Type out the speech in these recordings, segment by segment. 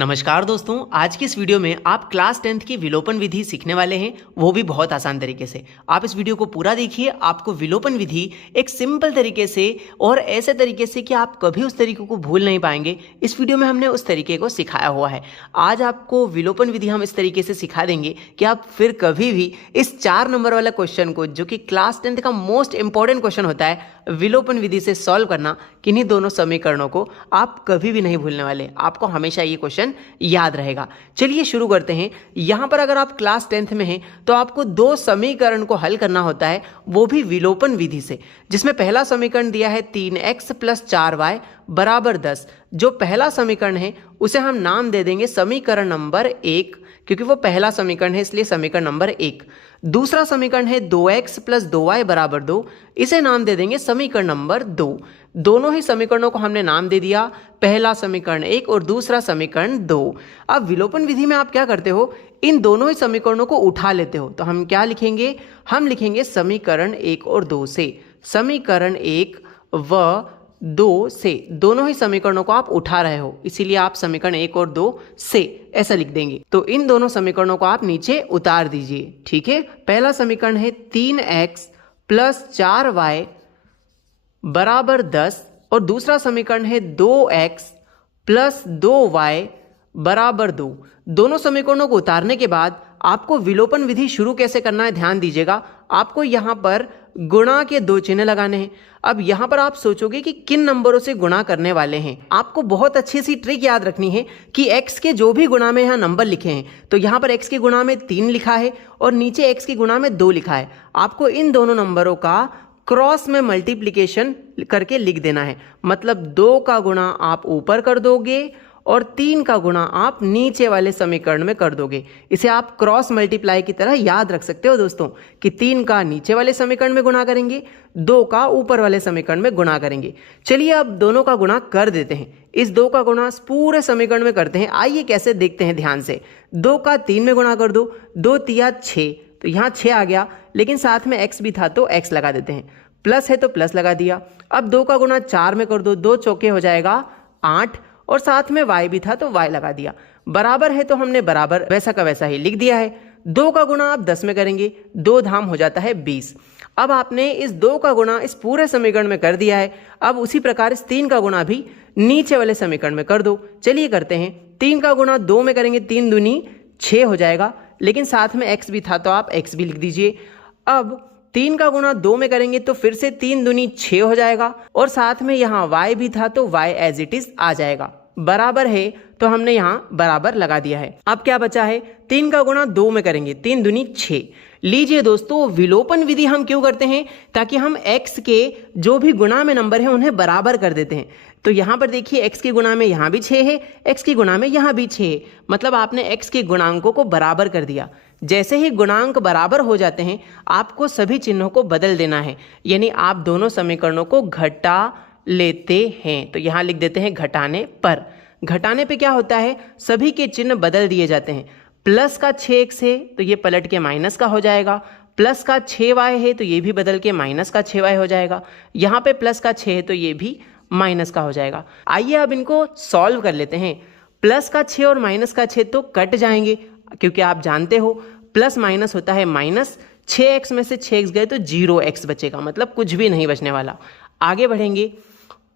नमस्कार दोस्तों, आज की इस वीडियो में आप क्लास 10th की विलोपन विधि सीखने वाले हैं, वो भी बहुत आसान तरीके से। आप इस वीडियो को पूरा देखिए, आपको विलोपन विधि एक सिंपल तरीके से और ऐसे तरीके से कि आप कभी उस तरीके को भूल नहीं पाएंगे। इस वीडियो में हमने उस तरीके को सिखाया हुआ है। आज आपको विलोपन विधि हम इस तरीके से सिखा देंगे कि आप फिर कभी भी इस 4 नंबर वाला क्वेश्चन को, जो कि क्लास 10th का मोस्ट इंपॉर्टेंट क्वेश्चन होता है, विलोपन विधि से सॉल्व करना, किन्हीं दोनों समीकरणों को आप कभी भी नहीं भूलने वाले। आपको हमेशा ये क्वेश्चन याद रहेगा। चलिए शुरू करते हैं। यहां पर अगर आप क्लास 10th में हैं तो आपको 2 समीकरण को हल करना होता है, वो भी विलोपन विधि से, जिसमें पहला समीकरण दिया है 3x + 4y = 10। जो पहला समीकरण है उसे हम नाम दे देंगे समीकरण नंबर 1, क्योंकि वो पहला समीकरण है इसलिए समीकरण नंबर 1। दूसरा समीकरण है 2x + 2y = 2, इसे नाम दे देंगे समीकरण नंबर 2। दोनों ही समीकरणों को हमने नाम दे दिया, पहला समीकरण 1 और दूसरा समीकरण 2। अब विलोपन विधि में आप क्या करते हो, इन दोनों ही समीकरणों को उठा लेते हो। तो हम क्या लिखेंगे, हम लिखेंगे समीकरण 1 और 2 से, समीकरण 1 व 2 से, दोनों ही समीकरणों को आप उठा रहे हो, इसीलिए आप समीकरण 1 और 2 से ऐसा लिख देंगे। तो इन दोनों समीकरणों को आप नीचे उतार दीजिए। ठीक है, पहला समीकरण है 3x + 4y = 10 और दूसरा समीकरण है 2x + 2y = 2। दोनों समीकरणों को उतारने के बाद आपको विलोपन विधि शुरू कैसे करना है, ध्यान दीजिएगा। आपको यहां पर गुणा के 2 चिन्ह लगाने हैं। अब यहां पर आप सोचोगे कि किन नंबरों से गुणा करने वाले हैं। आपको बहुत अच्छी सी ट्रिक याद रखनी है कि x के जो भी गुणा में यहां नंबर लिखे हैं, तो यहां पर x के गुणा में 3 लिखा है और नीचे x के गुणा में 2 लिखा है। आपको इन दोनों नंबरों का क्रॉस में मल्टीप्लिकेशन करके लिख देना है। मतलब 2 का गुणा आप ऊपर कर दोगे और 3 का गुणा आप नीचे वाले समीकरण में कर दोगे। इसे आप क्रॉस मल्टीप्लाई की तरह याद रख सकते हो दोस्तों, कि 3 का नीचे वाले समीकरण में गुणा करेंगे, 2 का ऊपर वाले समीकरण में गुणा करेंगे। चलिए अब दोनों का गुणा कर देते हैं। इस 2 का गुणा पूरे समीकरण में करते हैं। आइए कैसे देखते हैं ध्यान से। 2 का 3 में गुणा कर दो, 2 तिया 6, तो यहाँ 6 आ गया, लेकिन साथ में x भी था तो x लगा देते हैं। प्लस है तो प्लस लगा दिया। अब 2 का गुणा 4 में कर दो, 2 चौके हो जाएगा 8 और साथ में y भी था तो y लगा दिया। बराबर है तो हमने बराबर वैसा का वैसा ही लिख दिया है। 2 का गुणा आप 10 में करेंगे, 2 धाम हो जाता है 20। अब आपने इस 2 का गुणा इस पूरे समीकरण में कर दिया है। अब उसी प्रकार इस 3 का गुणा भी नीचे वाले समीकरण में कर दो। चलिए करते हैं। 3 का गुणा 2 में करेंगे, 3 दूनी 6 हो जाएगा, लेकिन साथ में x भी था तो आप x भी लिख दीजिए। अब 3 का गुणा 2 में करेंगे तो फिर से 3 दूनी 6 हो जाएगा और साथ में यहाँ y भी था तो y एज इट इज आ जाएगा। बराबर है तो हमने यहाँ बराबर लगा दिया है। अब क्या बचा है, 3 का गुणा 2 में करेंगे, 3 दूनी 6। लीजिए दोस्तों, विलोपन विधि हम क्यों करते हैं, ताकि हम x के जो भी गुणा में नंबर है उन्हें बराबर कर देते हैं। तो यहाँ पर देखिए, x के गुणा में यहाँ भी 6 है, x के गुणा में यहाँ भी 6 है, मतलब आपने x के गुणांकों को बराबर कर दिया। जैसे ही गुणांक बराबर हो जाते हैं आपको सभी चिन्हों को बदल देना है, यानी आप दोनों समीकरणों को घटा लेते हैं। तो यहाँ लिख देते हैं घटाने पर। घटाने पे क्या होता है, सभी के चिन्ह बदल दिए जाते हैं। प्लस का 6x है तो ये पलट के माइनस का हो जाएगा, प्लस का 6y है तो ये भी बदल के माइनस का 6y हो जाएगा, यहाँ पे प्लस का 6 है तो ये भी माइनस का हो जाएगा। आइए अब इनको सॉल्व कर लेते हैं। प्लस का 6 और माइनस का 6 तो कट जाएंगे, क्योंकि आप जानते हो प्लस माइनस होता है माइनस। 6x में से 6x गए तो 0x बचेगा, मतलब कुछ भी नहीं बचने वाला। आगे बढ़ेंगे,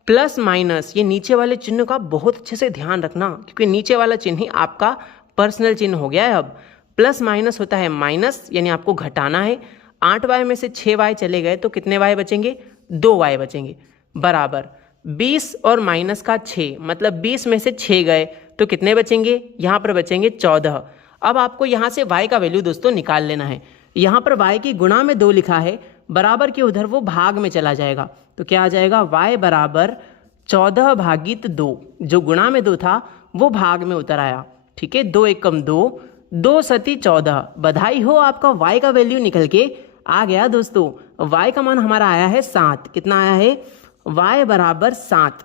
प्लस माइनस, ये नीचे वाले चिन्ह का बहुत अच्छे से ध्यान रखना, क्योंकि नीचे वाला चिन्ह ही आपका पर्सनल चिन्ह हो गया है। अब प्लस माइनस होता है माइनस, यानी आपको घटाना है। 8y में से 6y चले गए तो कितने y बचेंगे, 2y बचेंगे। बराबर 20 और माइनस का 6, मतलब 20 में से 6 गए तो कितने बचेंगे, यहाँ पर बचेंगे 14। अब आपको यहाँ से y का वैल्यू दोस्तों निकाल लेना है। यहाँ पर y की गुणा में 2 लिखा है, बराबर के उधर वो भाग में चला जाएगा, तो क्या आ जाएगा, y = 14/2। जो गुणा में 2 था वो भाग में उतर आया। ठीक है, 2 एकम 2, 2 सती 14। बधाई हो, आपका y का वैल्यू निकल के आ गया दोस्तों। y का मान हमारा आया है 7। कितना आया है, y = 7।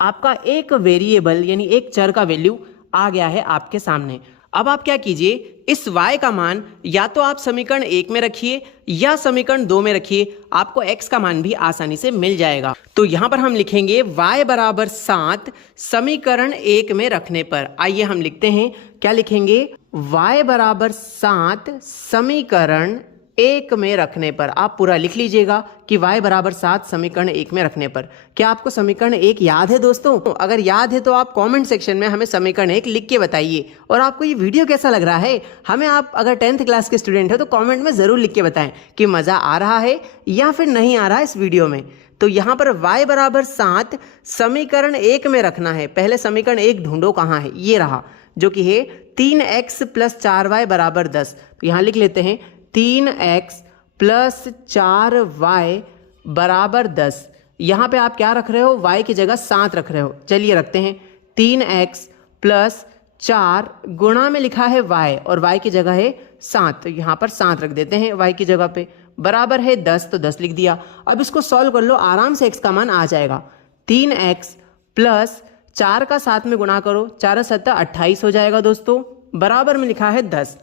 आपका एक वेरिएबल यानी एक चर का वैल्यू आ गया है आपके सामने। अब आप क्या कीजिए, इस y का मान या तो आप समीकरण 1 में रखिए या समीकरण 2 में रखिए, आपको x का मान भी आसानी से मिल जाएगा। तो यहां पर हम लिखेंगे y बराबर 7 समीकरण 1 में रखने पर। आइए हम लिखते हैं, क्या लिखेंगे, y बराबर 7 समीकरण 1 में रखने पर। आप पूरा लिख लीजिएगा कि y बराबर 7 समीकरण 1 में रखने पर। क्या आपको समीकरण 1 याद है दोस्तों? अगर याद है तो आप कमेंट सेक्शन में हमें समीकरण 1 लिख के बताइए। और आपको ये वीडियो कैसा लग रहा है, हमें आप अगर 10th क्लास के स्टूडेंट है तो कमेंट में ज़रूर लिख के बताएं कि मज़ा आ रहा है या फिर नहीं आ रहा है इस वीडियो में। तो यहाँ पर y बराबर 7 समीकरण 1 में रखना है। पहले समीकरण 1 ढूंढो, कहाँ है, ये रहा, जो कि है 3x + 4y बराबर 10। तो यहाँ लिख लेते हैं 3x + 4y बराबर 10। यहाँ पे आप क्या रख रहे हो, y की जगह 7 रख रहे हो। चलिए रखते हैं 3x + 4 गुणा में लिखा है y और y की जगह है 7, तो यहाँ पर 7 रख देते हैं y की जगह पे, बराबर है 10, तो 10 लिख दिया। अब इसको सॉल्व कर लो, आराम से x का मान आ जाएगा। 3x + 4 का 7 में गुणा करो, 4 × 7 = 28 हो जाएगा दोस्तों, बराबर में लिखा है 10।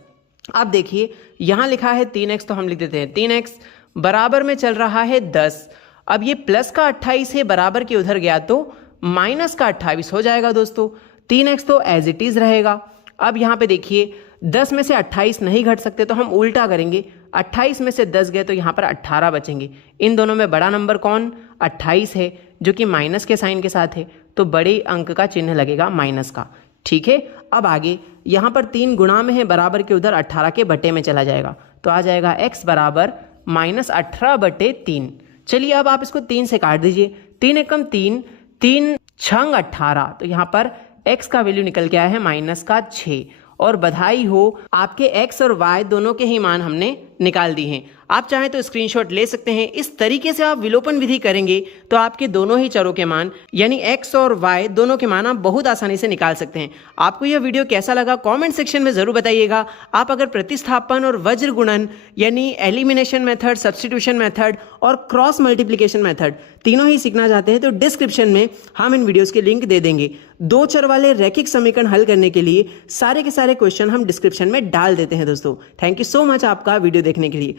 अब देखिए यहाँ लिखा है 3x, तो हम लिख देते हैं 3x, बराबर में चल रहा है 10। अब ये प्लस का 28 है, बराबर के उधर गया तो माइनस का 28 हो जाएगा दोस्तों। 3x तो एज इट इज रहेगा। अब यहाँ पे देखिए 10 में से 28 नहीं घट सकते, तो हम उल्टा करेंगे, 28 में से 10 गए तो यहाँ पर 18 बचेंगे। इन दोनों में बड़ा नंबर कौन, 28 है, जो कि माइनस के साइन के साथ है, तो बड़े अंक का चिन्ह लगेगा माइनस का। ठीक है, अब आगे यहाँ पर 3 गुणा में है, बराबर के उधर 18 के बटे में चला जाएगा, तो आ जाएगा x बराबर -18/3। चलिए अब आप इसको 3 से काट दीजिए, 3 एकम 3, 3 छंग 18, तो यहाँ पर x का वैल्यू निकल के आया है -6। और बधाई हो, आपके x और y दोनों के ही मान हमने निकाल दी हैं। आप चाहें तो स्क्रीनशॉट ले सकते हैं। इस तरीके से आप विलोपन विधि करेंगे तो आपके दोनों ही चरों के मान यानी x और y दोनों के मान आप बहुत आसानी से निकाल सकते हैं। आपको यह वीडियो कैसा लगा कमेंट सेक्शन में ज़रूर बताइएगा। आप अगर प्रतिस्थापन और वज्र गुणन यानी एलिमिनेशन मेथड, सब्स्टिट्यूशन मेथड और क्रॉस मल्टीप्लिकेशन मेथड तीनों ही सीखना चाहते हैं तो डिस्क्रिप्शन में हम इन वीडियोज़ के लिंक दे देंगे। 2 चर वाले रैखिक समीकरण हल करने के लिए सारे के सारे क्वेश्चन हम डिस्क्रिप्शन में डाल देते हैं दोस्तों। थैंक यू सो मच आपका वीडियो देखने के लिए।